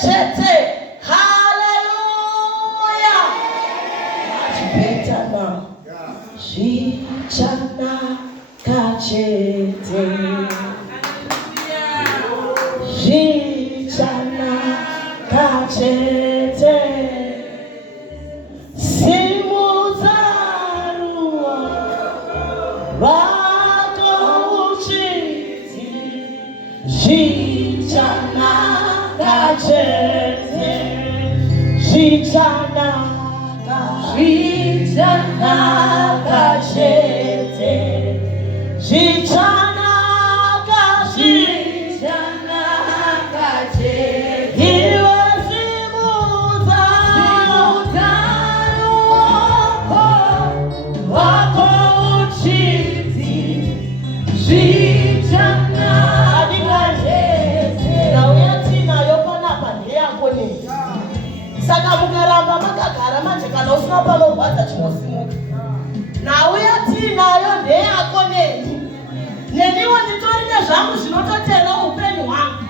chete. Hallelujah. Much better now. Shichana kachete. Shichana kachete. Simuzarua. Wako uchiti. Shichana kachete. Shichana kachete. Shichana kachete. Iwe simuzaru wako uchiti. Shichana kachete. Na uyatina yopona pande yako ni. Saka mukaramba makagara manje kana usina panorwadza chinosimuka. Na uyatina yo ndeyako neni. Neniwo nditori nezvangu zvinototera upenyu hwangu.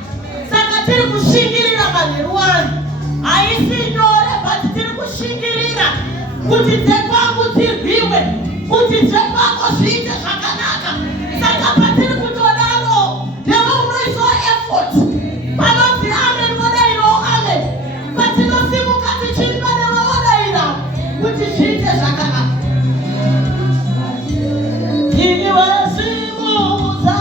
Saka tiri kushingirira manheru wangu. Haisi nyore but tiri kushingirira kuti dzekwangu dzirwiwe, kuti dzekwako zviite zvakanaka. Saka patiri kutodaro newe unoisawo effort. Panonzi amen modairawo amen. Patinosimuka tichirima newe wodaira kuti zviite zvakanaka. Iwe simuza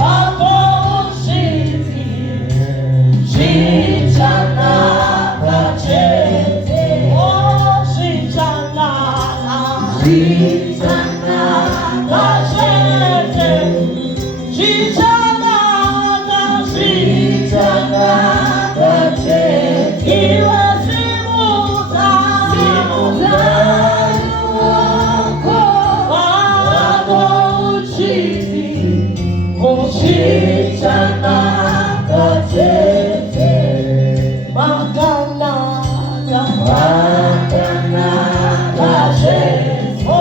wako uchiti. Shichana kachete. Oh, shichana kachete. Shichana kachete. Iwe simuza wako uchiti. Shichana kachete. Makana kachete. Oh,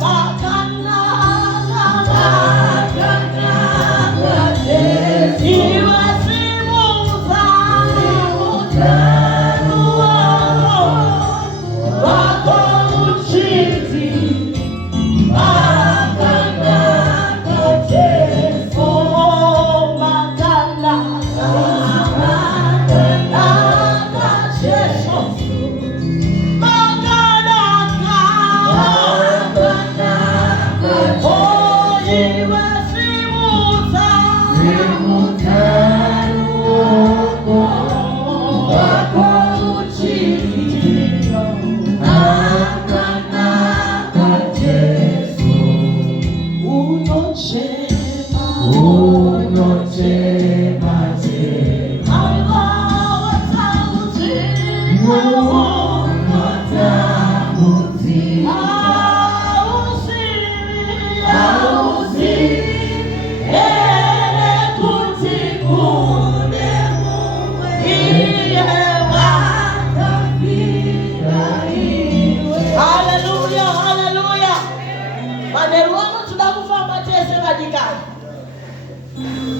makana kachete. Iwe simuza wako uchiti. Makana kachete. Oh, makana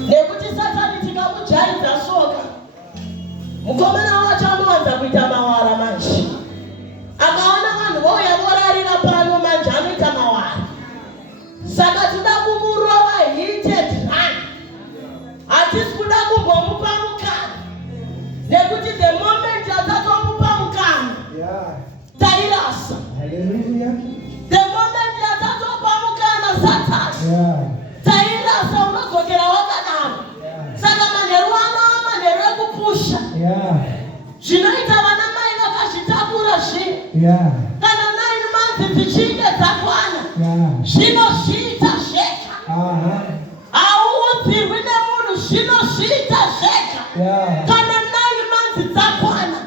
nekuti Satani tikamujaidza soka mukomana wacho anowanza kuita mawara manje. Akaona vanhu vouya vorarira pano manje anoita mawara. Saka tida kumurova hite dry. Hatisi kuda kumbomupa mukana. Nekuti the moment atatomupa mukana tairasa. The moment atatopa mukana Satani tairasa unogokera wakadaro. Saka manheru manheru ekupusha. Zvinoita vana mai vakazvitakura kana 9 months dzichinge dzakwana zvinozviita zvega. Hauudzirwi nemunhu, zvinozviita zvega. Kana 9 months dzakwana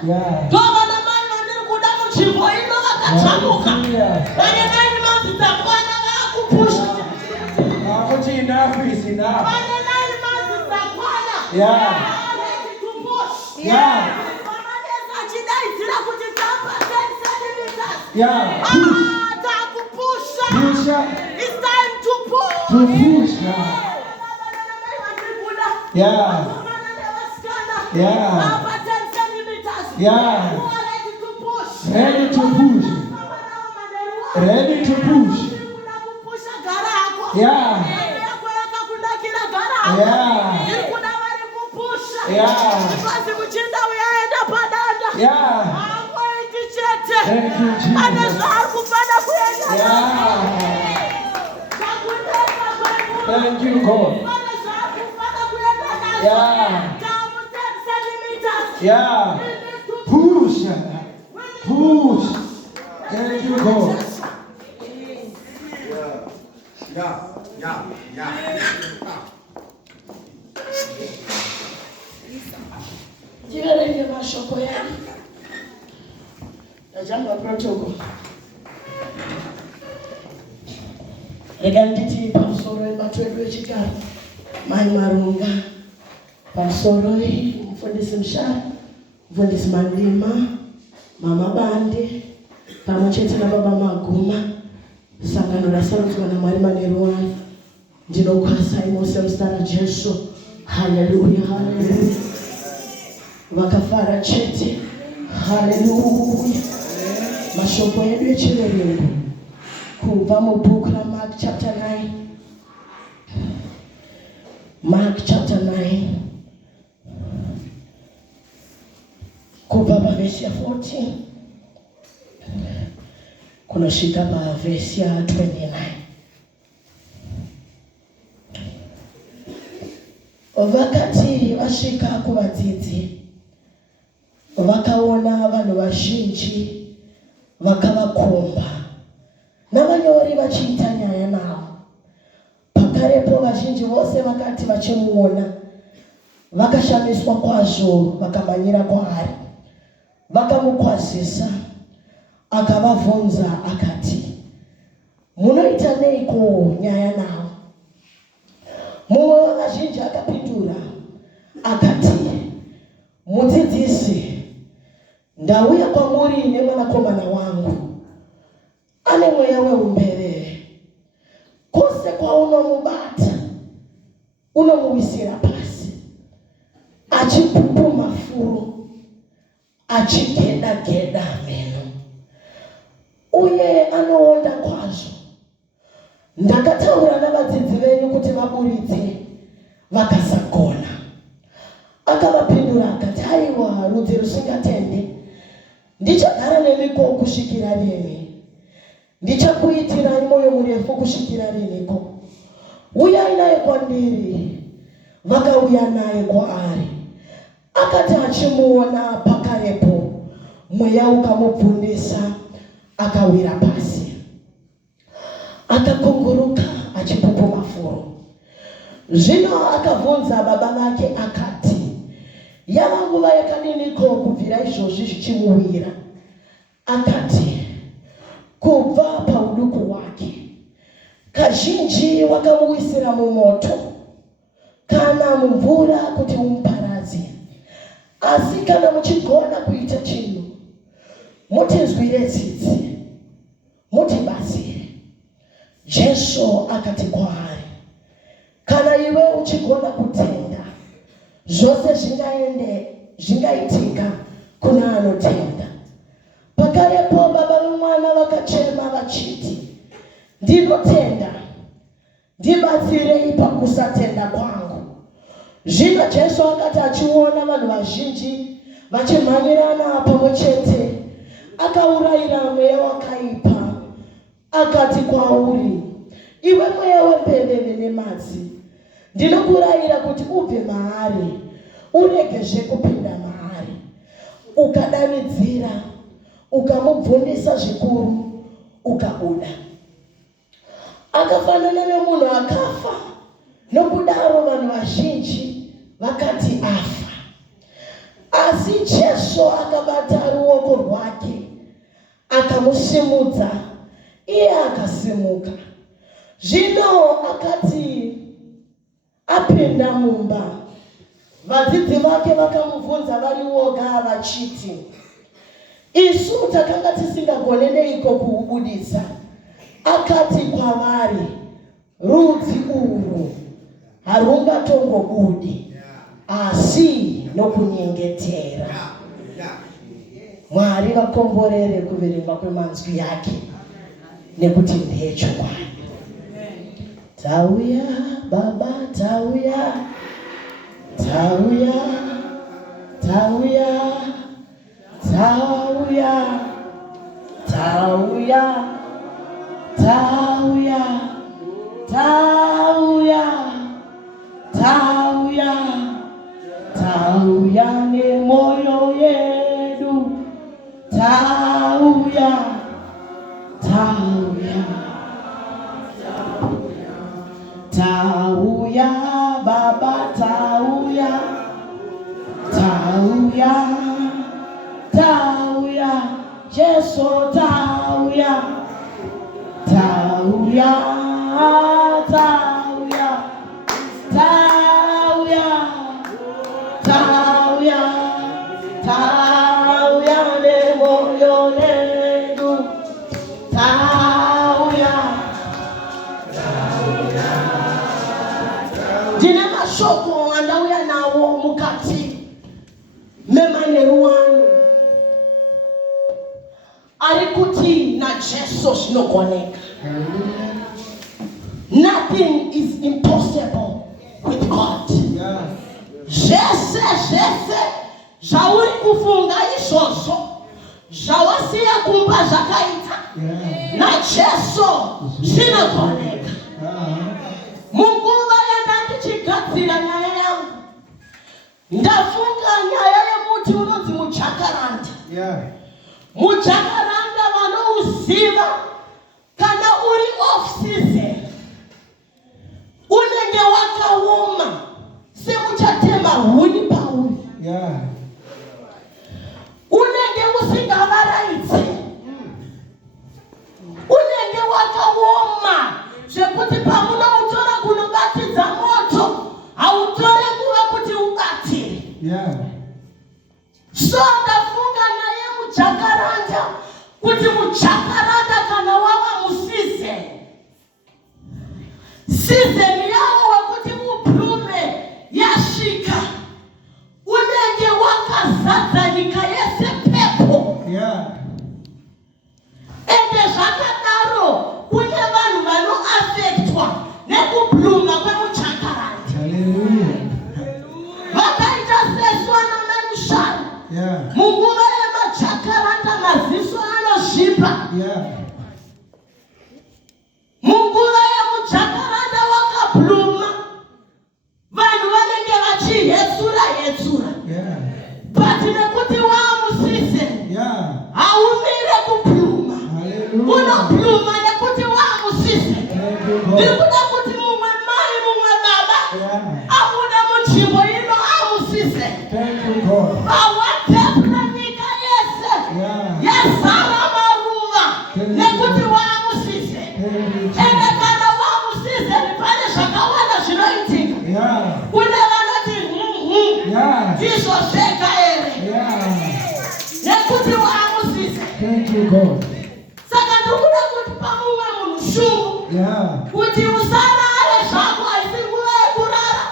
ndovana mai vandiri kuda munzvimbo ino vakatsvamuka. Vane 9 months dzakwana vakupusha. Enough is enough. Vane 9 months dzakwana. Ready to push. Achidaidzira kuti tapa 10 centimeters. Takupusha. It's time to push. Yeah. Yeah. Yeah. Ready to push. Ready to push. Yeah. Yeah. Yeah. Yeah. Thank you, Jesus. Yeah. Thank you, God. Yeah. Yeah. Push. Push. Thank you, God. Yeah. Tiverenge mashoko yedu yajamba protocol. Rega nditi pamusoro webatu wedu wechigaro Mai Marunga, pamusoro mufundisi Mshari, mufundisi Mandima, Mama Bande, pamwechete naBaba Maguma, sangano rasarudzwa naMwari Manerwani. Ndinokwasai mose muzita raJesu. Haleluya, haleluya. Vakafara chete. Haleluya. Mashoko yedu echiverengo kubva mubhuku raMark chapter 9. Mark chapter 9 kubva pavhesi ya 14 kunosvika pavhesi ya 29. Vakati vasvika kuvadzidzi, vakaona vanhu vazhinji vakavakomba navanyori vachiita nyaya navo. Pakarepo vazhinji vose vakati vachimuona vakashamiswa kwazvo, vakamhanyira kwaari, vakamukwazisa. Akavabvunza akati, munoita neiko nyaya navo? Mumwe wavazhinji akapindura akati, mudzidzisi, ndauya kwamuri nemwanakomana wangu ane mweya weumbevere. Kwose kwaunomubata unomuwisira pasi, achipupuma furo, achigeda meno, uye anoonda kwazvo. Ndakataura navadzidzi venyu kuti vaburitse, vakasagona. Akavapindura akati, haiwa rudzi rusingatende, ndichagara nemiko kusvikira rini? Ndichakuitirai moyo murefu kusvikira riniko? Uyai naye kwandiri. Vakauya naye kwaari. Akati achimuona pakarepo, mweya ukamubvundisa, akawira pasi. Akakunguruka achipupuma furo. Zvino akabvunza baba vake akati, yava nguva yakadiniko kubvira izvozvi zvichimuwira? Akati, kubva pauduku hwake. Kazhinji wakamuwisira mumoto kana mumvura kuti umuparadze. Asi kana muchigona kuita chinhu, mutinzwire tsitsi, mutibatsire. Jesu akati kwaari, kana iwe uchigona kutenda, zvose zvingaitika kuna anotenda. Pakarepo baba vomwana vakachema vachiti, ndinotenda, ndibatsirei pakusatenda kwangu. Zvino Jesu akati achiona vanhu vazhinji vachimhanyirana pamwechete, akaurayira mweya wakaipa. Akati kwauri, iwe mweya wembeveve nemadzi, ndinokurayira kuti ubve maari, uregezve kupinda maari. Ukadanidzira, ukamubvundisa zvikuru, ukabuda. Akafanana nemunhu akafa, nokudaro vanhu vazhinji vakati afa. Asi Jesu akabata ruoko rwake, akamusimudza, iye akasimuka. Zvino akati apinda mumba, vadzidzi vake vakamubvunza vari voga vachiti, isu takanga tisingagone neiko kuubudisa? Akati kwavari, rudzi urwu harungatongobudi asi nokunyengetera. Mwari vakomborere kuverengwa kwemanzwi yake nekuti ndechokwadi. Tauya Baba, tauya, tauya, tauya, tauya, tauya, tauya, tauya, tauya, tauya nemoyo yedu, tauya, tauya, tauya Baba, tauya, tauya, tauya, Jesu tauya, tauya, tauya, tauya, tauya, tauya nemoyo yedu, tauya. Ndine mashoko andauya nawo mukati memaneru wanu ari kuti naJesu zvinogoneka. Nothing is impossible with God. Zvese zvauri kufunga izvozvo zvawasiya kumba zvakaita naJesu zvinogoneka. Munguva yandandichigadzira nyaya yangu ndafunga nyaya yemuti unonzi mujakaranda. Mujakaranda vanouziva kana uri off season unenge wakaoma semuchatema huni pauri. Unenge usingavaraidzi, unenge wakaoma zvekuti pamunoutora kunobatidza moto hautore nguva kuti ubatire. So ndafunga naye mujakaranda kuti mujakaranda kana wava musizeni, sizeni yawo wekuti ublume yasvika, unenge wakazadza nyika yese pepo. Ende zvakadaro kune vanhu vanoafektwa nekubluma kwemujakaranda. Vakaita seswana memushana. Munguva yemajakaranda maziso anosvipa. Munguva yemujakaranda wakabluma vanhu vanenge vachihetsura. But nekuti waamusizeni haumire kubluma. Unobluma nekuti waamusizeni. Ndikuda kuti mumwe mai mumwe baba abuda munzvimbo ino amusizeni. Awatepura nyika yese yazara maruva nekuti waamusizeni. Ende kana waamusizeni pane zvakawanda zvinoitika. Kune vanoti ndizvo zvega ere nekuti waamusizeni. Saka ndikuda kuti pamumwe munhu shungu kuti usarare zvako haisi nguva yekurara.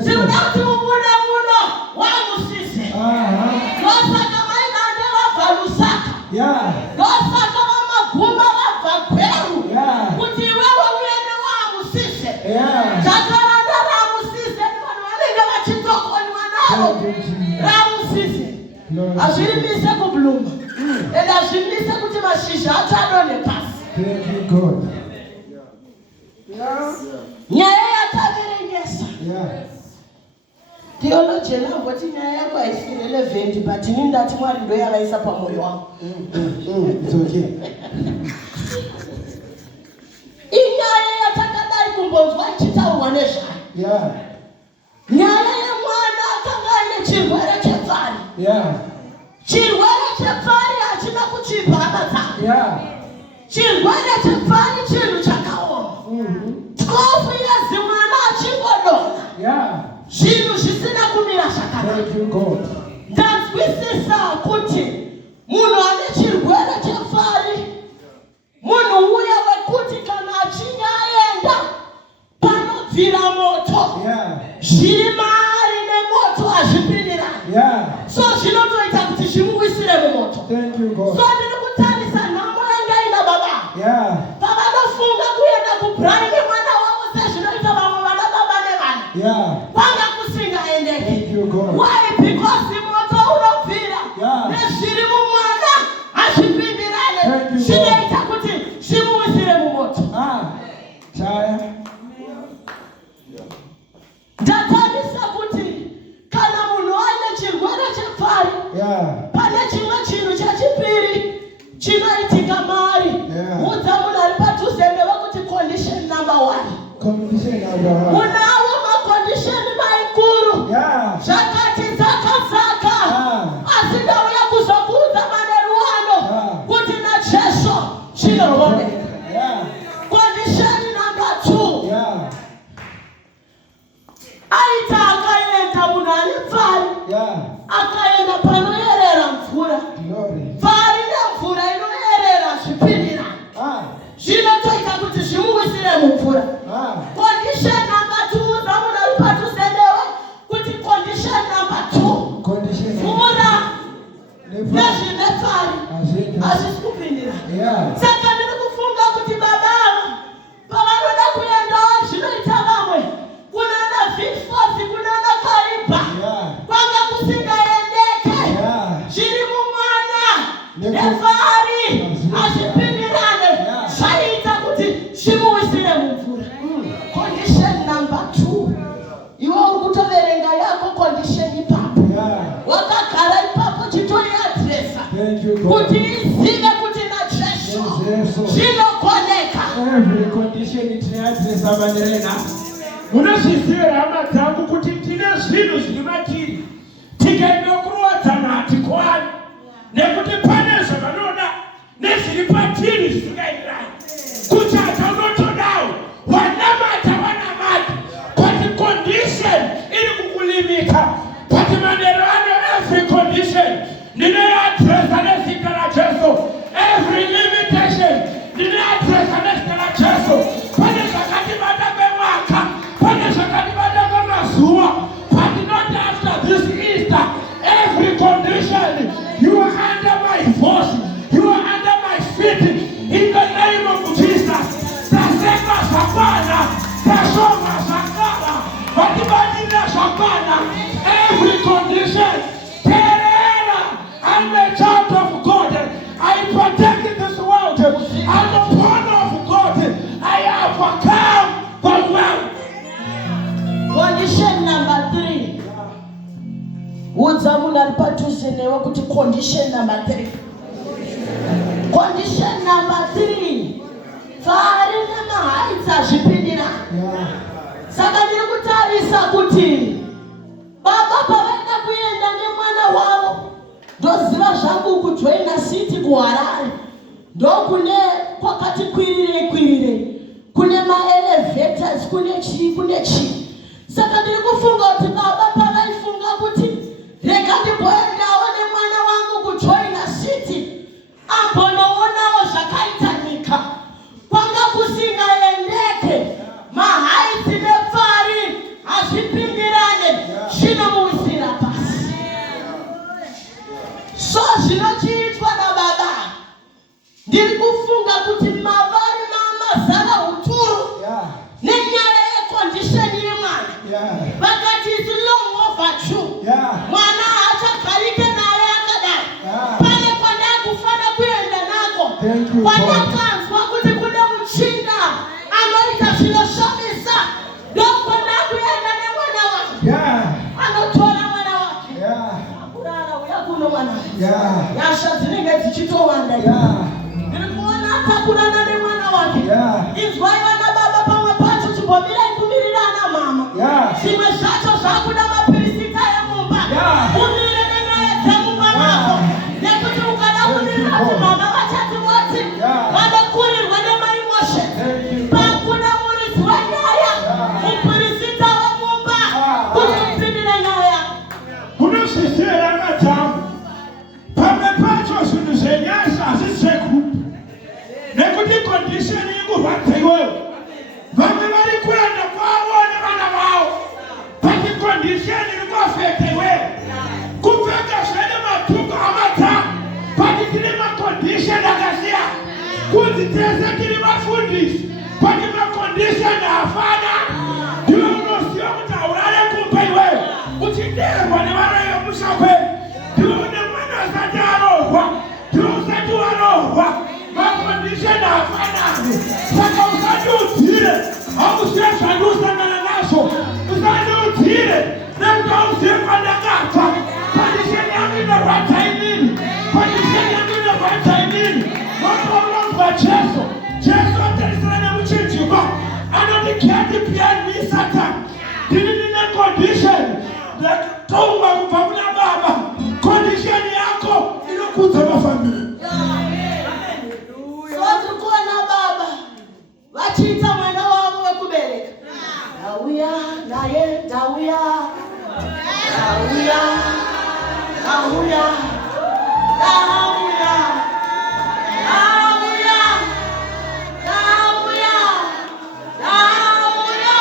Ndikuda kuti mubude muno waamusizeni. Ndosaka maigande vabva Lusaka, ndosaka vamaguma vabva Gweru, kuti iwewe uende waamusizeni. Jakaranda ramusizeni vanhu vanenge vachitokonywa naro. Ramusizeni hazvirimise kubluma ende hazvimise kuti mashizha acho adonhe pasi. Nyaya yataverengesa theology yamboti nyaya yako haisi relevant, but ini ndati Mwari ndo yavaisa pamwoyo wangu. Inyaya yatakadai kumbonzwa ichitaurwa nezvayo. Nyaya yemwana akanga aine chirwere chepfari. Chirwere chepfari hachina kuchipa hama dzake. Chirwere chepfari chinhu chakaoma. 12 years mwana achingodonha. Zvinhu zvisina kumira zvakanaka. Ndanzwisisa kuti munhu ane chirwere chepfari munhu uya wekuti kana achinge aenda panobvira moto zviri maari Panga kusinga endeke. Thank you, God. Why? Because moto unopfira. Nezviri mumwana azvipindirane. Zvinoita kuti zvimuwisire mumoto. Chaya. Ndatarisa kuti kana munhu aine chirwere chepfari, pane chimwe chinhu chechipiri chinoitika maari. Udza munhu ari padhuze newe kuti condition number 1. Unawo macondition maikuru. Zvakati dzakazaka. Asi ndauya kuzokuudza manheru ano kuti naJesu zvinogoneka. Condition number 2. Aita akaenda munhu ane pfari. Akaenda panoyerera mvura. Pfari nemvura inoyerera zvipindirana. Zvinotoita kuti zvimuwisire mumvura. Condition number 2 zamunhu ari padhuze newe kuti condition number 2. Mvura nezvine pfari hazvisi kupindirana. Saka ndiri kufunga kuti baba pavanoda kuendawo zvinoita vamwe kunana Vicforce kunana Kariba kwanga kusingaendeke. Zviri mumwana nepfari hazvipindirane. Zvaita kuti zvimuwisire mumvura. Condition number 2. Iwe uri kutoverenga yako condition ipapo. Wakagara ipapo chitoiadresa kuti izive kuti naJesu zvinogoneka. Every condition tinoadresa manderena. Munozviziva hama dzangu kuti tine zvinhu zviri matiri tikaenda kurodzana hatikwani, nekuti pane zvavanoda nezviri patiri zvisingaenderani. Kutsvaga unotodawo wanamata wanamata, but condition iri kukulimita. But manero ano every condition ndinoiadresa nezita raJesu. Every limitation ndinoiadresa nezita raJesu. Pane zvakatibata kwemwaka, pane zvakatibata kwemazuva, but not after this Easter. Every condition you are under my voice, you are under my feet. In the name of Jesus. Tasema Shakana, Tashoma Shakana, Batibadina Shakana. Every condition, Terera, I'm a child of God. I protect this world. I'm a born of God. I have overcome the world. Condition number 3. Udza munhu ari padhuze newe kuti condition number 3. Condition number 3. Pfari nemahaidzi hazvipindirana. Saka ndiri kutarisa kuti baba pavaenda kuenda nemwana wavo, ndoziva zvangu kujoina city kuHarare ndokune kwakati kwirire, kune maelevators, kune chii. Saka ndiri kufunga kuti baba pavaifunga kuti rega ndimboendawo nemwana wangu kujoina city ambonoonawo zvakaita nyika, kwanga kusingaendeke. Mahaidzi nepfari hazvipindirane, zvinomuwisira pasi. So zvinochiitwa nababa, ndiri kufunga kuti mavari mamazara uturu nenyaya yecondition yemwana. Vakati it's long overdue. Mwana haachagarike naye akadai. Pane kwanda kufana kuenda nako. Kwadakanzwa kuti kune muchinda anoita zvinoshomesa, ndokwanda kuenda nemwana wake. Anotora mwana wake. Akurara uya kuno mwana. Yasha dzinenge dzichitowanda. Ndiri kuona atakurana nemwana wake. Inzwai vana baba pamwe pacho chimbomira ikumirirana mama. Zvimwe zvacho zvakuda mapirisita emumba. Umire nenyaya dzemumba mako. Nekuti ukada kumirira kuti mama vachati voti vanokurirwa nemaimotion. Pakuna muridzi wenyaya, mupirisita wemumba kuti upindire nyaya. Munozviziva hama dzangu, pamwe pacho zvinhu zvenyasha hazvisi zvegrupu, nekuti condition ikurwadza iwewe. Vamwe vari kuenda kwavo nevana vavo, but condition iri kuafekta iwewe. Kupfeka zvene mabhuku hama dzangu, but tine macondition akasiyana. Kunzi tese tiri vafundisi, but macondition haafana. Ndiwe unoziva kuti haura ndibhadhire nekuti auzive kwandakabva. Kondisheni yangu inorwadza inini, kondisheni yangu inorwadza inini. Notorozwa Jesu, Jesu atarisana nemuchinjikwa anoti can't behind me Satan. Ndini nine condition ndakutongwa kubva kuna Baba. Condition yako inokudza mafambiro. Soti kuona Baba vachiita mwana wavo wekubereka. Ndauya naye, ndauya, ndauya, ndauya, ndauya, ndauya, ndauya, ndauya,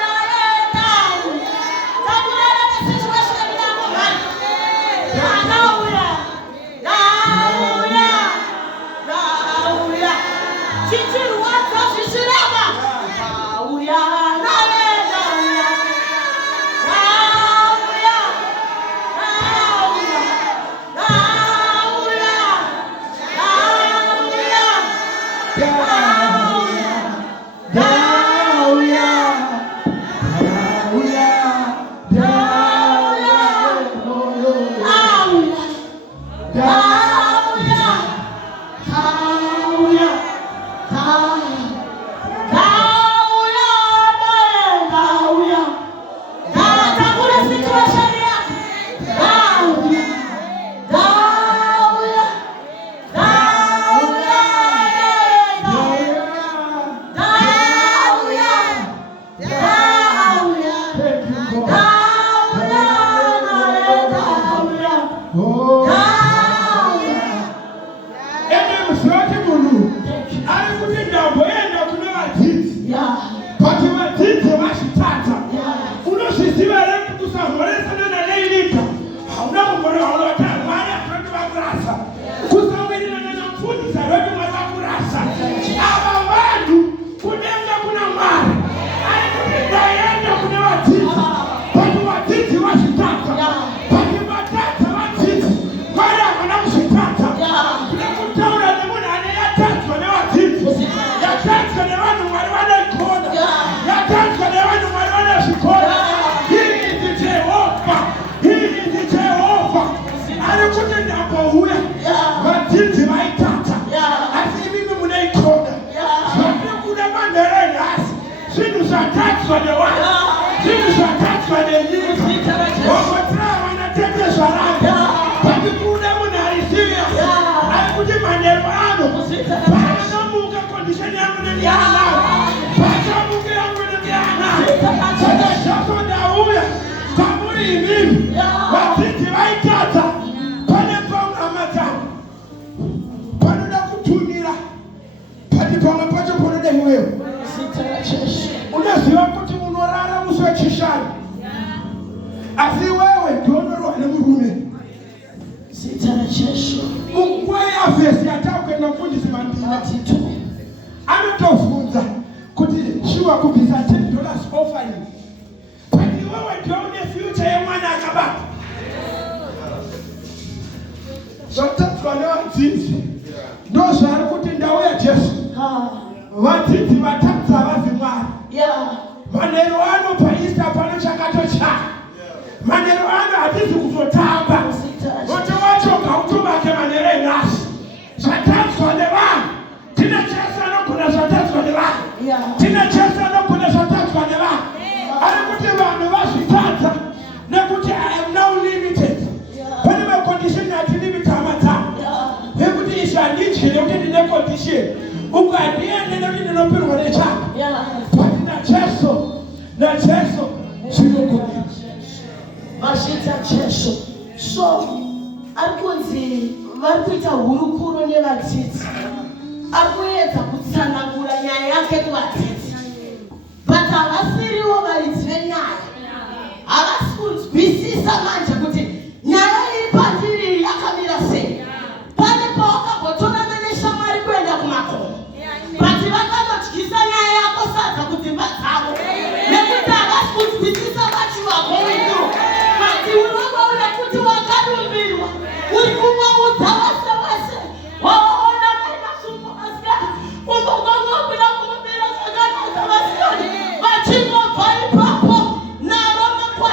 naye ndauya. Ndabulala nesituation yangu mani. Ndauya, ndauya, ndauya. Chichirwadza zvichirema. Ndauya naye ndauya. Ndauya, ndauya, ndauya, Unaziva kuti unorara musi wechishanu, asi wewe ndionorwa nemurume. Munguva yavhesi yatakuenda mufundisi Mandira anotobvunza kuti shuwa kubvisa $10 offering, kuti wewe ndione future yemwana akabata. Zvotadzwa nevadzidzi ndozvari kuti ndauya Jesu. Vadzidzi vatadzi havazi Mwari. Manheru ano paEaster pano chakatochaka. Manheru ano hatizi kuzotamba. Kuti wachoka utobake manheru enhasi. Zvatadzwa nevanhu. Tina Jesu anogona zvatadzwa nevanhu. Tina Jesu anogona zvatadzwa nevanhu. Ari kuti vanhu vazvitadza nekuti I am now limited. Pane macondition atilimita hama dzangu. Nekuti izvi handidyi nekuti ndine condition. Ukandiende nekuti ndinopirwa nechaka. But na Jesu zvinogona. Vachita Jesu. So arikunzi vari kuita hurukuro nevadzidzi. Akuedza kutsanangura nyaya yake kuvadzidzi. But havasiriwo varidzi venyaya. Havasi kunzwisisa manje kuti nyaya iri pandiri yakamira sei. Pane pawakagotora neshamwari kuenda kumakomo. But vakanotyisa nyaya yako sadza kudzimba dzavo. Nekuti havasi kunzwisisa what you are going through. But unoona kuti wakarumbirwa. Uri kumaudza wese wese. Waona mainasungu asikana. Umbogongobira kumubira zvakanaka vasikana. Vachingobva ipapo naro makwa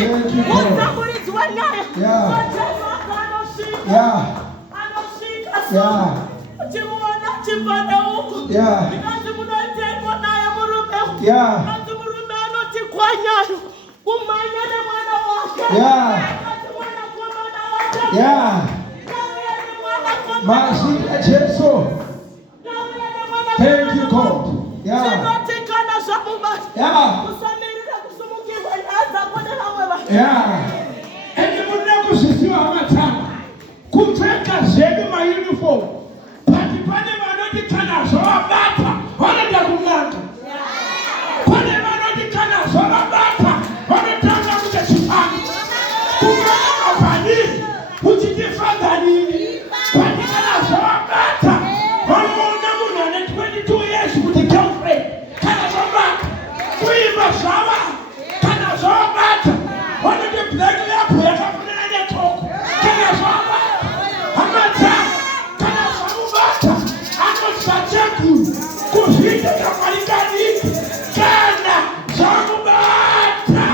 kuti utsambulidzwe naye. Anosvika timuona chipanda uku ndikazi munoitengwa naye murume asi murume anoti kwanyayo umanya nemwana wake akati mwanakomana wake Mazina Jesu. Thank you, God. Chinotikana zvamubasa kusamirira kusumukirwa neadzakonera mweva ende munoda kuzviziva amatama kupfeka zvedu mauniform pati pane vanoti kana zvavabata vanoda kun'anga, pane vanoti kana zvavabata vanotanga kuita chipano kun'anga panini uchitifadza nini, pati kana zvavabata vanoona munhu ane 22 years kuti girlfriend kana zvavabata kuimba zvava kana zvavabata vanoti black lab yakafanana netoko kana zvavabata hamatama kana zvamubata anozvatekuru kuzviita kamaringaniki kana zvamubata.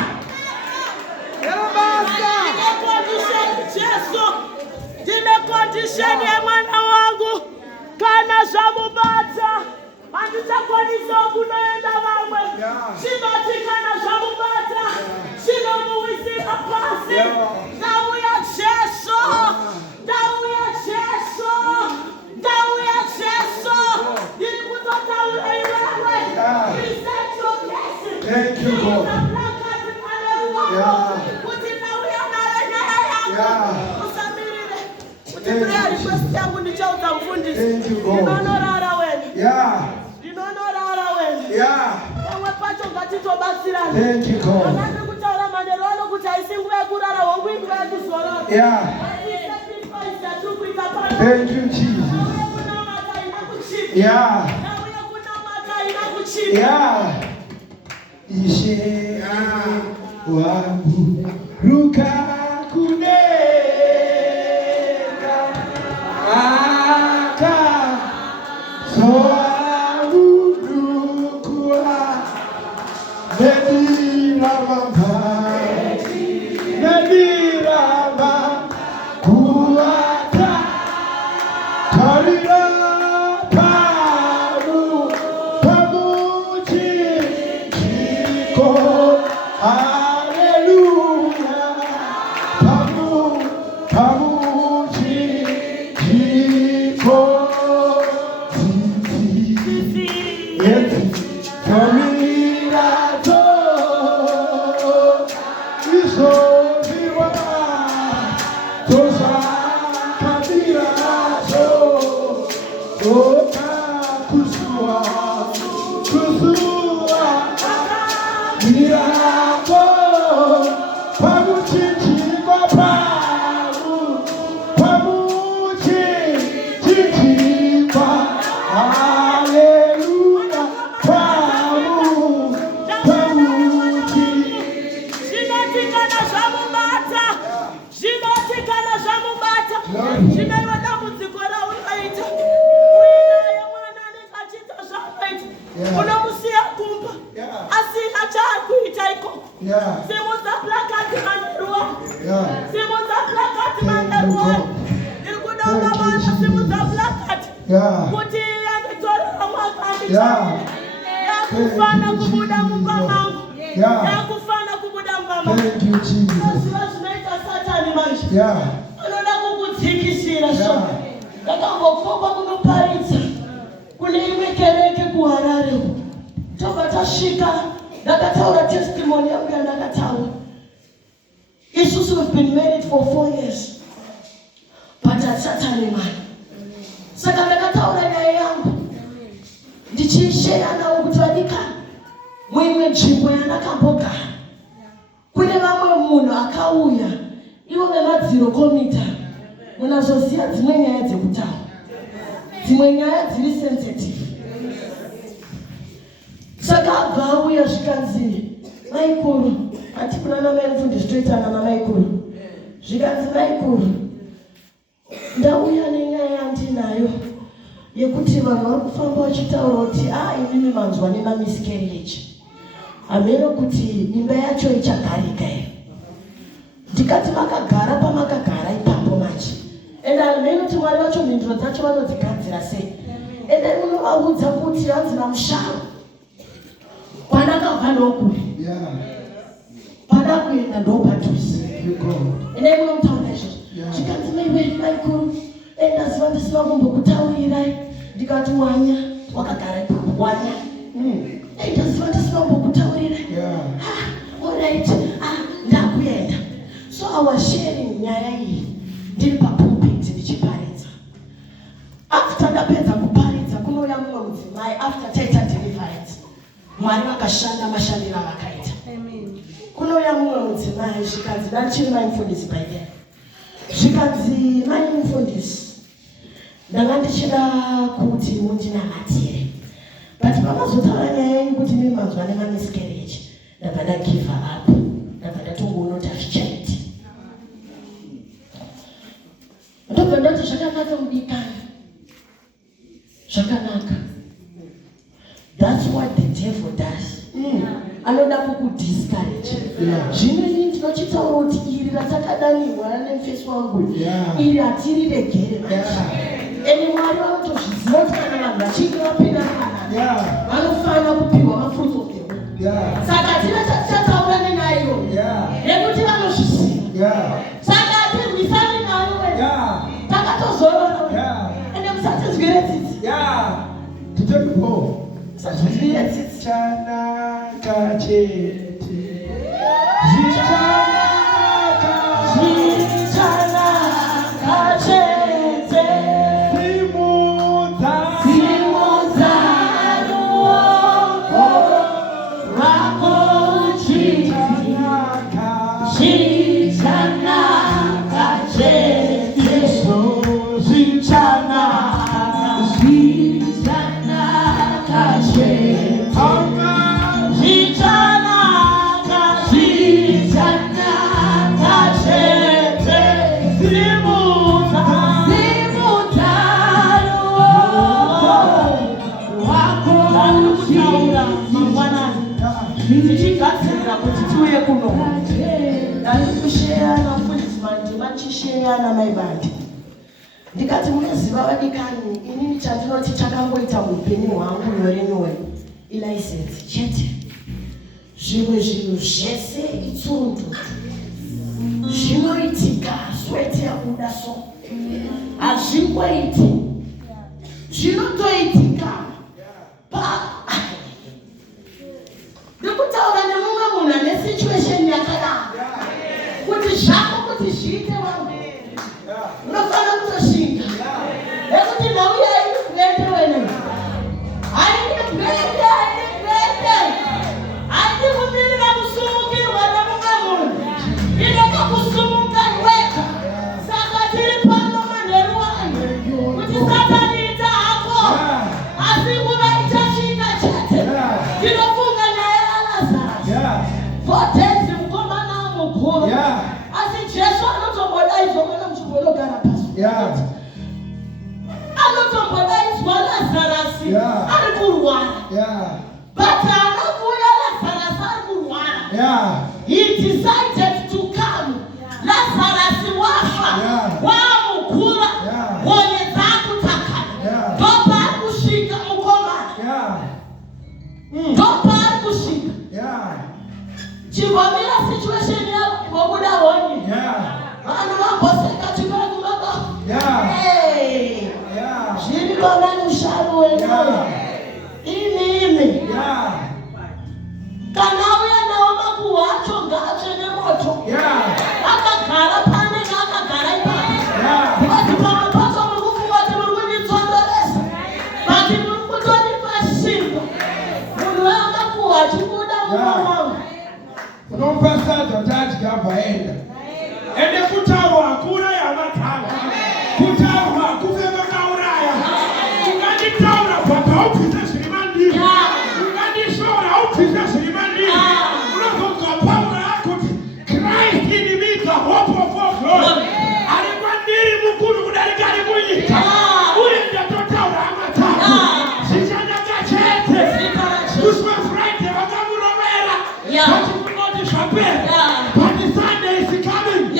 Ndine condition yemwana wangu kana zvamubata handichakwanisa kunoenda vamwe chinoti kana zvamubata chinomuwisira pasi. Ndauya Jesu, ndauya Jesu, ndauya Jesu, ndiri kutotaura iwewe. Present your blessing. Thank you, God. Kuti ndauya nayo nyaya yangu usamirire kuti prayer request yangu ndichaudza mufundisi. Ndinonorara wena, ndinonorara wena. Pamwe pacho ngatitobatsirana. Ndiri kutaura manheru ano kuti haisi nguva yekurara hongu inguva yekuzorora. Thank you, Jesus. Ishe wangu ruka kunena aka soa udukua nedirama kuata karira pamu pamuchi chiko haleluya pamuchi chiko yakufana kubuda mumba mangu, yakufana kubuda mumba mangu. Thank you, Jesus. Zvinoita Satani manje anoda kukudzikisira so ndakambokopa kunoparidza kune imwe kereke kuHarare. Tobva tasvika ndakataura testimony yangu yandakataura. Isusu we've been married for 4 years but Satani man. Saka ndakataura nyaya yangu ndichishera nawo kuti vadika muimwe nzvimbo yandakambogara kune vamwe munhu akauya ivo vemadziro komita. Munazoziva dzimwe nyaya dzekutaura, dzimwe nyaya dziri sensitive. Saka abva auya zvikanzi maikuru, hati kuna namai mufundisi toitana namaikuru, zvikanzi maikuru ndauya nenyaya yandinayo yekuti vanhu vari kufamba vachitaura kuti inini manzwa nena miscarriage, hameno kuti imba yacho ichagarika here. ndikati makagara pamakagara ipapo manje ende menoti Mwari vacho mhinduro dzacho vanodzigadzira sei ende unovaudza kuti hanzi namusharo pandakabva ndokuri pada kuenda ndopadhuze ende munomutaura izvozvo zvikanzi maiweri maikuru endaziva ndisina kumbokutaurirai ndikati wanya wakagara ipapo wanya endaziva ndisina kumbokutaurirai alright ndakuenda so I was sharing nyaya iyi ndiri papulpit ndichiparidza after ndapedza kuparidza kunouya mumwe mudzimai after taita deliverance Mwari vakashanda mashandiro avakaita kunouya mumwe mudzimai zvikanzi ndarichiri maimufundisi by then zvikanzi maimufundisi ndanga ndichida kuti mundinamatire but pamazotaura nyaya yenyu kuti ndiri manzwa nemamiscarriage ndabva ndagive up ndabva ndatongoona kuti hazvichaiti ndobva ndati zvakanaka mudikani zvakanaka. That's what the devil does. Anoda kukudiscourage. Zvino ini ndinochitaura kuti iri ratakadanirwa nemufesi wangu iri hatiri regere manje. Ende Mwari vanotozviziva kuti kana vanhu vachinge vapinda kana vanofanira kupiwa mafruits of the womb. Saka tina chatichataura nenayo nekuti vanozviziva. Saka hatirwisani nayo takatozorora ende musatizwire tsitsi. Musatizwire tsitsi. Zichanaka chete. Zichanaka chete. Simudza ruoko rwako chete. Zichanaka chete. Ndichigadzirira kuti tiuye kuno ndarikusheya namufundisi mandimachisheya namaibandi ndikati munoziva vadikani inini chandinoti chakangoita muupenyu hwangu nyore ilaisensi chete zvimwe zvinhu zvese itsurundudu zvinoitika swete yabuda so hazvingoiti zvinotoitika ndikutaura nemumwe munhu ane situation yakadaro kuti zvako kuti zviite wangu unofanira kutoshinga nekuti nhauya haidi brende wene haidi brende haidi kumirira kusumukirwa nemumwe munhu inoda kusumuka wega. Saka tiri pano manheru wangu kuti Satani ita hako asi nguva ichasvika chete ndinofunga naye Lazarus 4 days mukomana mukuru asi Jesu anotombodaidzwa kana muchimbonogara pasi anotombodaidzwa Lazarus ari kurwara but haana kuuya Lazarus ari kurwara. He decided to come. Lazarus wafa wamukura honye dzakutakana ndopa ari kusvika mukomana ndopa ari kusvika chingomira situation yavo igobuda honye vanhu vamboseka chikora kumaba zviri lona musharo weno inini kana uya nawo makuhwa acho ngaatsve nemoto akagara pane akagara ipapo kuti pamwe pacho muri kufunga kuti muri kunditsondoresa bati muri kutonipa simba munhu wamakuhwa achibuda mumwe wangu unompa sadza kuti adyabva enda ende kutaurwa hakuuraya matanga kutaurwa hakufema kauraya unganditaura pakaupisa zviri mandiri ungandishora haupisa zviri mandiri unozonzwa Paulo akuti Christ in me the hope of all glory ari kwandiri mukuru kudarika ari munyika uye ndatotaura amatanga zvichanaka chete kuswe Friday vakamurovera vachikunoti zvapera but Sunday is coming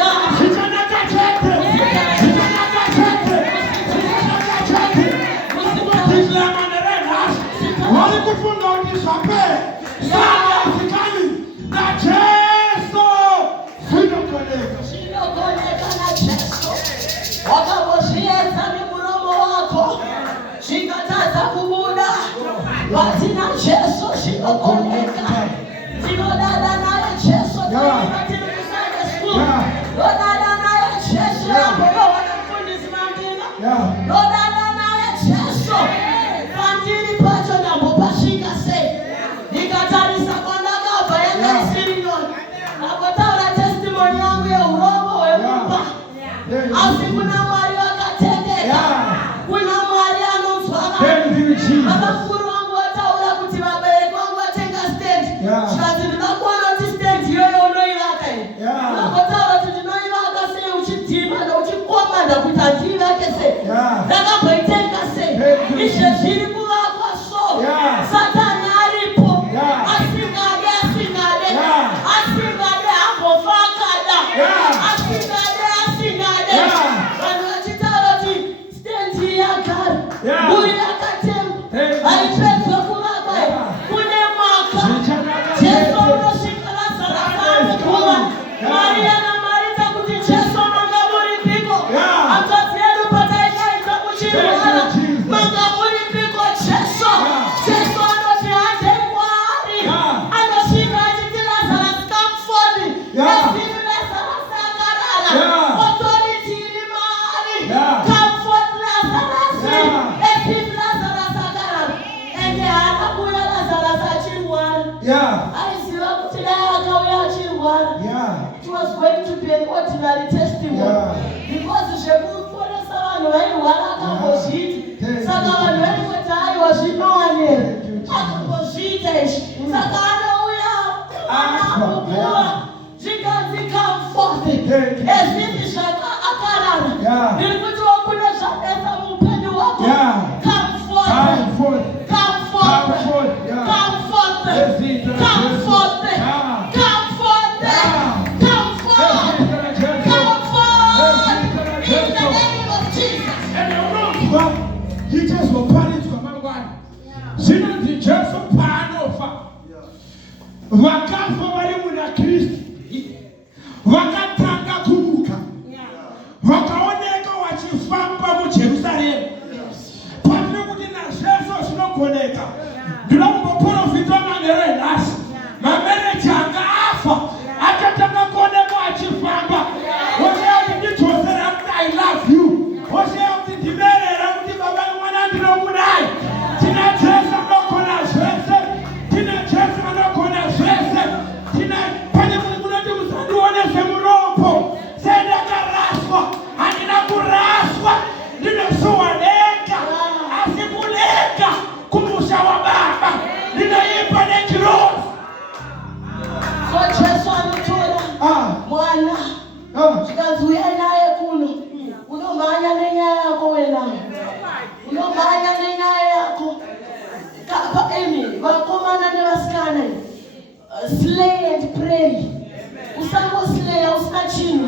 tina Jesu zvinokoneka. Tinodada naye Jesu taimba tiri kuSunday school. Todada naye Jesu yamboona mufundisi Mandina. Todada naye Jesu pandiri pacho ndambopasvika sei. Ndikatarisa kwandakabva yanga isiri nyoni. Ndakotaura testimony yangu yeurombo hwekupa. Asi kuna Mwari wakatendeka. Kuna Mwari anonzwa vanhu. Baba mukuru wangu wataura kuti vabereki vangu vatenga stand. Zvikazi ndinokuona kuti stand iyoyo unoivaka here. Ndakotaura kuti ndinoivaka sei uchidhimana uchikomanda kuti handiivake sei. Ndakamboitenga sei. Izvo zviri kuvakwa so. Satani aripo. Asingade hambofa akada. Asingade. Vanhu vachitaura kuti stand yagara. Uyu yakatengwa. Haipedzwa kuvakwa. Kune mwaka. Jesu unosvika Lazarus amukuma. Maria naMarita kuti Jesu manga muripiko. Hanzvadzi yedu pataikaita muchirwara. Manga muripiko Jesu. Jesu anoti handei kwaari. Anosvika achiti Lazarus come forth. Nezviri Lazarus akarara. Authority iri maari. Come forth Lazarus. Ezviri Lazarus akarara. Ende haana kuuya Lazarus achirwara. Aiziva kuti dai akauya achirwara. It was going to be an ordinary testimony. Because zvekuporesa vanhu vairwara akambozviita. Saka vanhu vari kuti aiwa zvinowanera. Akambozviita izvi. Saka anouya anamukuva. Zvikanzi come forth. Ezviri zvaakarara. Ndiri kuti wakune zvabesa muupenyu hwako. Come forth. Come forth. Come forth. Come forth. Come forth. Come forth. Come forth. Come forth. In the name of Jesus. Ichazoparidzwa mangwana. Zvinonzi Jesu paanofa. Vakafa vari muna Kristu vakatanga kumuka. Vakaoneka vachifamba muJerusarema. Patiri kuti naZesu zvinogoneka. Ndinokumboprofita manheru enhasi. Mamereji anga afa achatanga kuonekwa achifamba. Woziva kuti ndidzosera kuti I love you. Woziva kuti ndimerera kuti baba mwana ndinomunai. Tina Jesu anogona zvese. Tina Jesu anogona zvese. Tina pane munoti musandione semurombo. Sendakaraswa. Handina kuraswa. Ndinosuwa denga. Asi kudenga kumusha wababa. Ndinoimba nechirozi. So Jesu anotora mwana. Zvikanzi uyai naye kuno. Unomhanya nenyaya yako wena. Unomhanya nenyaya yako. Vakomana nevasikana. Slay and pray. Usangoslaya usina chinhu.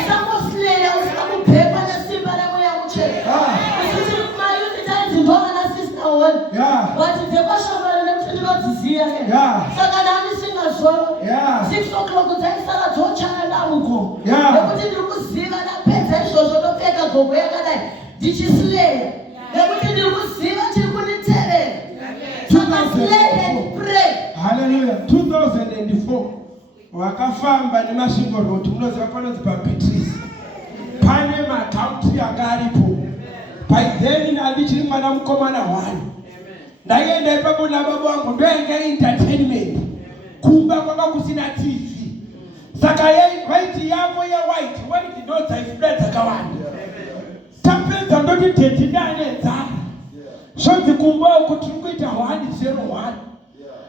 Usangoslaya usina kubhekwa nesimba remweya muchena. Usiti kumayuti taidzi ndovana sister one. Vati dzekwashambara nekuti ndinodziziya. Saka nani singazvoro. 6 o'clock dzaisara dzochana ndamuko. Nekuti ndiri kuziva ndapedza izvozvo ndopfeka gogo yakadai. Ndichislaya. Nekuti ndiri kuziva chiri kunditevera. Saka slay and pray. Hallelujah. 2004 wakafamba nemasvingo road munoziva panonzi paPetrisi. Pane matauti anga aripo. By then handichiri mwana mukomana wani. Ndaenda ipapo nababa vangu ndoenga entertainment. Kumba kwanga kusina TV. Saka white yako ya white ndodzaifunda dzakawanda. Tapedza ndoti teti ndanedzana. Zvodzi kumba uku tiri kuita 101.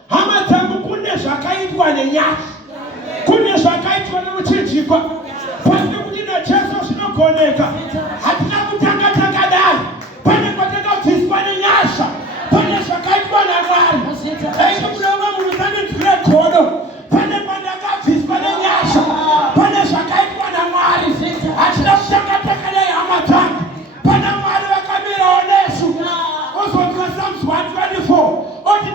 Hama dzangu kune zvakaitwa nenyasha. Kune zvakaitwa nemuchinjikwa. Pasi kuti naJesu zvinogoneka. Hatina kutanga dai. Pane kwatakadzidziswa nenyasha. Pane zvakaitwa naMwari. Eiti kudova munhu usandidzire godo. Pane pandakabviswa nenyasha. Pane zvakaitwa naMwari. Hatina kutanga dai hama dzangu. Pana Mwari vakamirawo nesu. Ozodza Psalms 124. Oti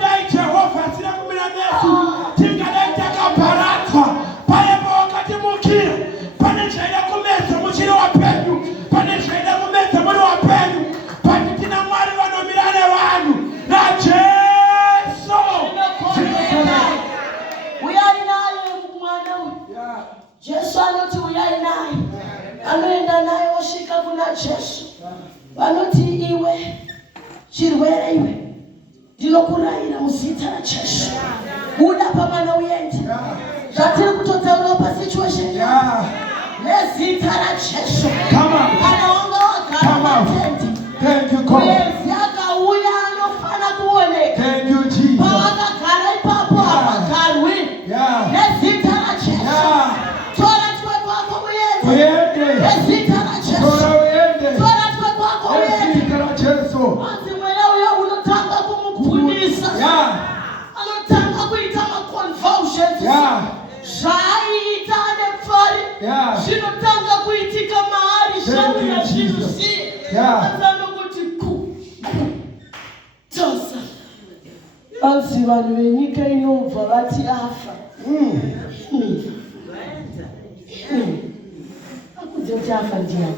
muzita raJesu. Buda pamwana uende. Zvatiri kutotaura pasituation. Nezita raJesu. Kana wanga wagara patendi. Thank you, God. Mwezi akauya anofana kuoneka. Thank you, Jesus. Pawakagara ipapo hapagarwi. Nezita raJesu. Tora twe kwako uende. Nezita raJesu. Tora twe kwako uende. Anzi mwana uyo unotanga kumupundisa. Anotanga kuita ma-convulsions. Zvaita nepfari. Zvinotanga kuitika mahari zvauri nazvirusi. Anzano kuti tosa. Anzi vanhu venyika inobva vati afa. Akudze kuti afa ndiani?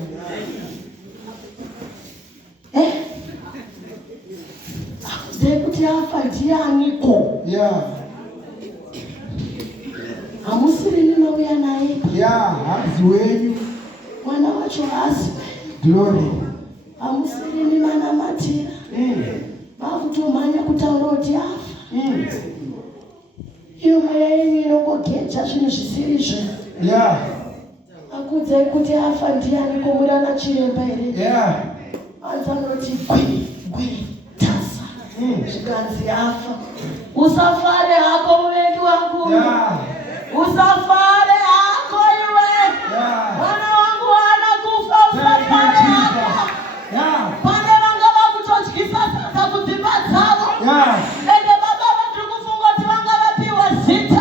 Akudze kuti afa ndianiko? Hamusiri ninouya naye. Hazi wenyu. Mwana wacho hazi. Glory. Hamusiri ninanamatira. Vakutomhanya kutaura kuti afa. Iyo mweya yenyu inongogeja zvinhu zvisirizvo. Akudzai kuti afa ndiani komurana chiremba here? Anzanoti gwi tasa. Zvikanzi afa. Usafare hako muvengi wangu. Usafare hako iwe. Mwana wangu anakufa usafare hako. Pane vanga vakutotyisa sasa kudzimba dzavo. Ende baba vatiri kufunga kuti vanga vapiwa zita.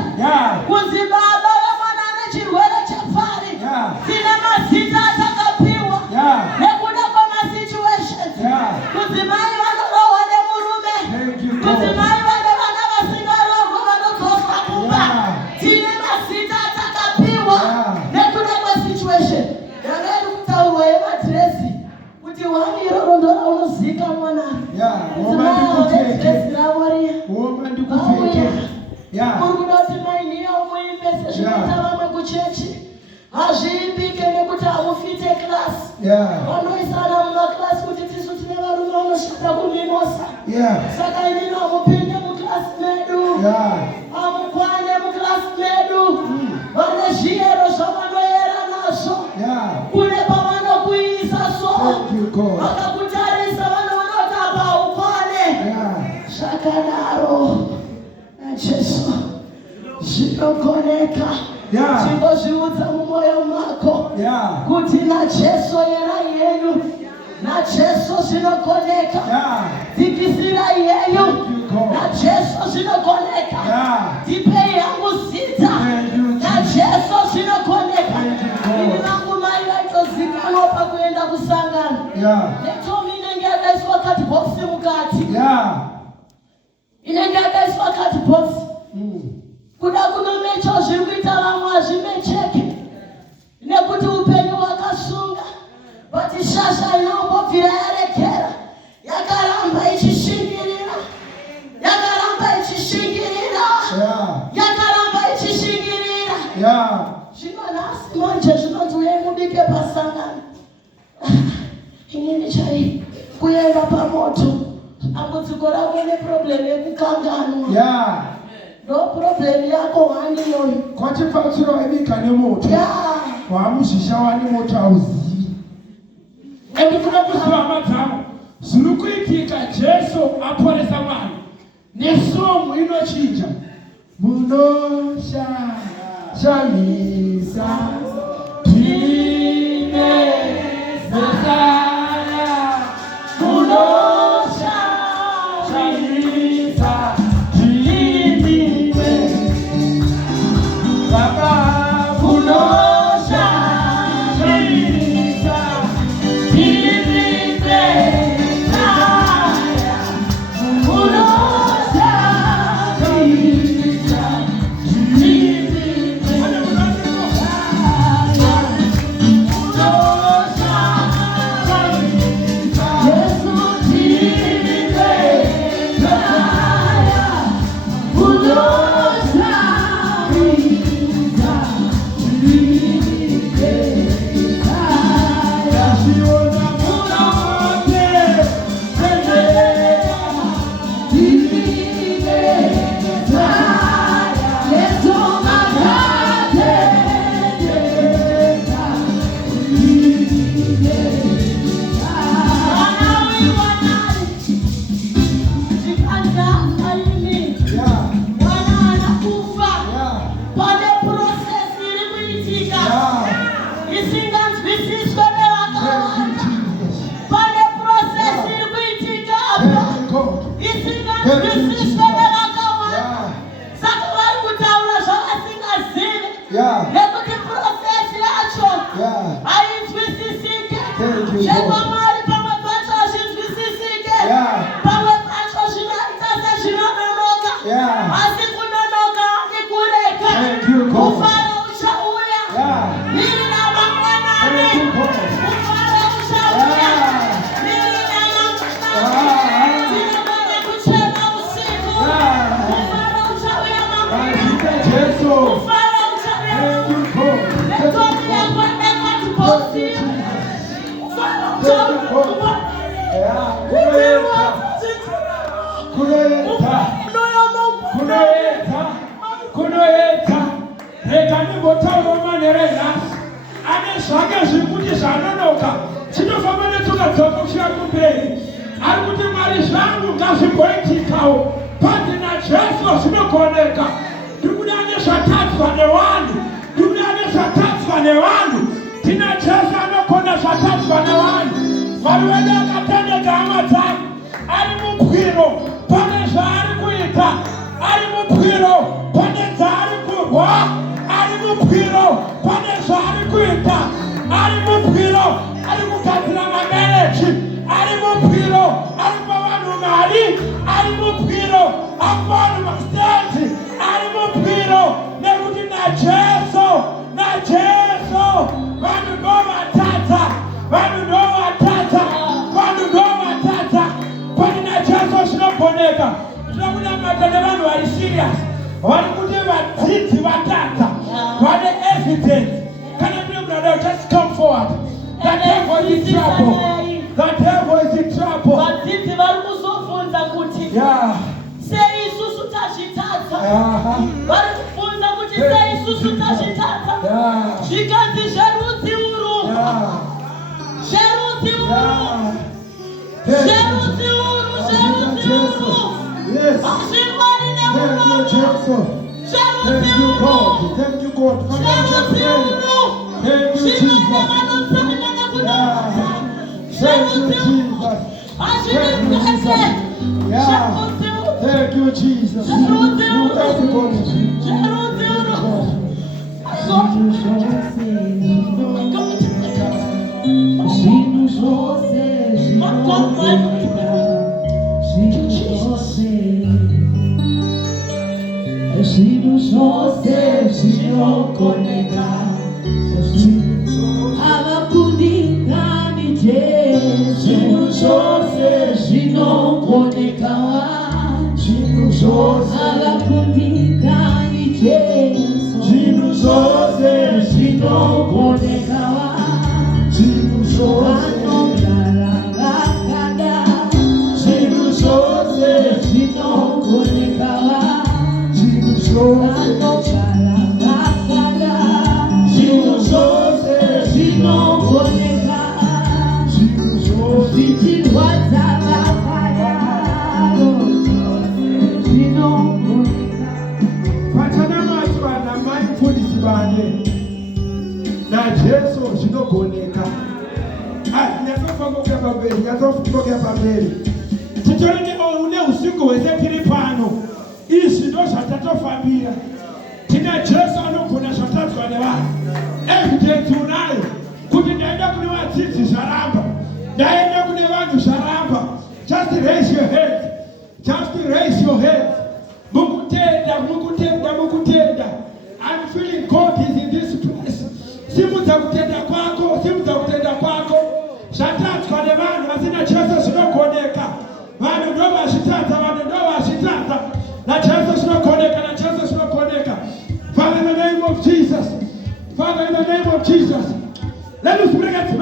Kuzi baba vemwana ane chirwere chepfari. Tine mazita atakapiwa. Nekuda kwamasituations. Kuzi mai vanorohwa nemurume. Kuzi mai vane vana vasingarohwa vanodzoka kumba. Tine mazita atakapiwa. Nekuda kwasituation. Yanga iri kutaurwa yemadhiresi. Kuti wani iroro ndoraunozika mwana. Dresi ravo riya. Urikuda kuti mainiya umuimbese zvinoita vamwe kuchechi. Hazviimbike nekuti hamufite klasi. Vanoisana mumaklasi kuti tisu tine varume vanoshanda kumimosa. Saka inini hamupinde muklasi medu. Hamukwane muklasi medu. Vane zviyero zvavanoyera nazvo. Kune pavanokuisa so. Vakakutarisa vanhu vanoti apa haukwane. Zvakadaro naJesu zvinogoneka. Chingozviudza mumwoyo mako kuti naJesu yera yenyu, naJesu zvinogoneka. Dzikisira yenyu, naJesu zvinogoneka. Tipei yangu zita, naJesu zvinogoneka. Ini vangu mai vaitozikanwa pakuenda kusangana. Netomi inenge yakaiswa kadhibhokisi mukati. Inenge yakaiswa kadhibhokisi. Kuda kunomecha zviri kuita vamwe hazvimecheke. Nekuti upenyu hwakasunga. Bati shasha inongobvira yarekera. Yakaramba ichishingirira. Zvino nhasi manje zvinonzi uyai mubike pasangano. Inini chai kuenda pamoto. Dambudziko rako neproblemu yekukanganwa. No problem yako wani yoyo. Kwachifatsiro ibika nemoto. Wamushisha wani moto auzivi. Ndikuna kuziva madzamo. Zviri kuitika Jesu aporesa mwana. Nesomo inochinja. Munoshamisa tine Messiah. Munoshamisa tine Baba. Munoshamisa tine you, Chegou Lord. Mari pamwe pacho azvinzwisisike. Yeah. Pamwe pacho zvinoita sezvinononoka. Yeah. Asi kunonoka nekureka. Thank you, God. Kufara uchauya. Yeah. Miri namangwanani. Thank you, God. Kufara uchauya. Yeah. Miri namangwanani. Yeah. Tinogona kuchema usiku. Yeah. Kufara uchauya mangwanani. Katika Yesu. Kufara uchauya Thank you, God. Mekoni yakwendeka tuposi. Kufara uchauya. Yeah. Kunoyeta. Kunoyeta. Kunoyeta. Kunoyeta. Reka ndingotaura manerezasi. Ane zvake zvikuti zvanonoka. Tinofamba netsoka dzako kusvika kumberi. Ari kuti Mwari zvangu ngazvimboitikawo. Pazina Jesu zvinogoneka. Ndiri kuda nezvatadzwa nevanhu. Ndiri kuda nezvatadzwa nevanhu. Tina Jesu anogona zvatadzwa nevanhu. Mwari wedu akatendeka hama dzake. Ari mupwiro pane zvaari kuita. Ari mupwiro pane dzaari kurwa. Ari mupwiro pane zvaari kuita. Ari mupwiro ari kugadzira mamereji. Ari mupwiro ari kupa vanhu mari. Ari mupwiro akupa vanhu masitendi. Ari mupwiro nekuti naJesu vanhu ndovatadza. Vanhu ndovatadza. Vanhu ndovatadza. Kwani naJesu zvinogoneka. Tinokunamata nevanhu vari serious. Vari kuti vadzidzi vatadza. Vane evidence. Kana tine munhu just come forward. The devil is in trouble. The devil is in trouble. Vadzidzi vari kuzobvunza kuti Yeah. sei isusu tazvitadza. Yeah. Vari kubvunza kuti sei isusu tazvitadza. Yeah. Zvikanzi zverudzi urwu. Yeah. Zverudzi urwu. Yeah. Zverudzi urwu. Zverudzi urwu. Yes. Hazvingori Thank you, neurono. Jesus. Zverudzi Thank you, urwu. God. Thank you, God. Zverudzi urwu. Thank you, Zvinoda Jesus. vanotsanya nekunamata. Yeah. Thank you, Zverudzi urwu. Jesus. Hazviri kwese. Yeah. Zverudzi urwu. Thank you, Jesus. Zverudzi Thank you, urwu. God. Zverudzi urwu. naJesu zvinogoneka. Nyatsofuka pamberi. Titori neusiku hwese tiri pano. Izvi ndo zvatatofambira. Tina Jesu anogona zvatadzwa nevanhu. Evidence unayo kuti ndaenda kune vadzidzi zvaramba. Ndaenda kune vanhu zvaramba. Just raise your hands. Just raise your hands. Mukutenda. I'm feeling God is in this place. Simudza kutenda kwako. Zvatadzwa nevanhu vasina Jesu zvinogoneka. Vanhu ndo vazvitadza. naJesu zvinogoneka. Father, in the name of Jesus. Let us break it.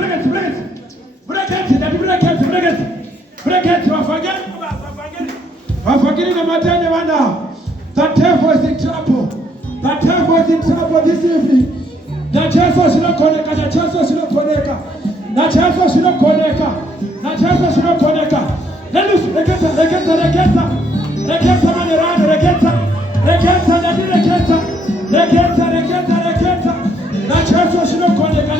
Wafagiri na matende wana. The devil is in trouble this evening. naJesu zvinogoneka. Let us reketa manerano, reketa. naJesu zvinogoneka.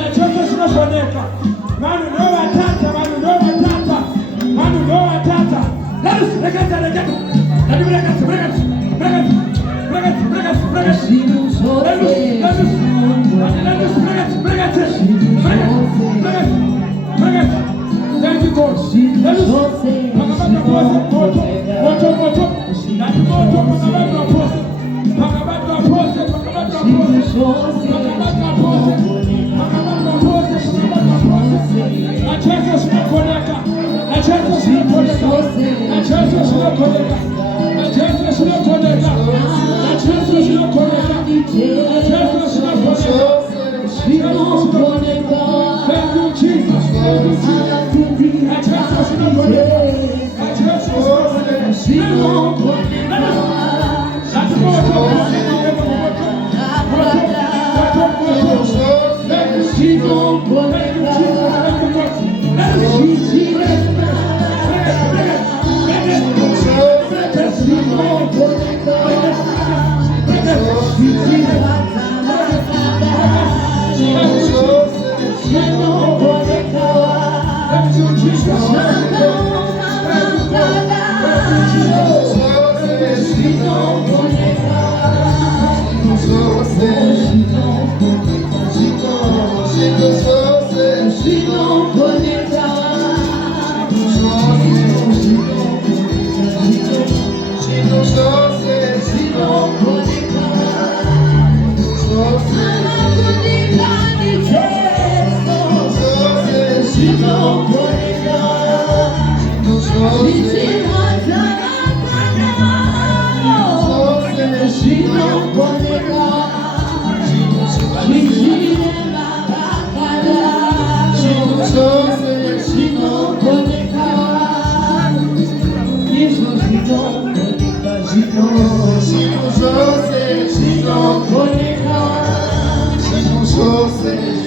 Vanhu ndovatata. Let us reketa. Let us Você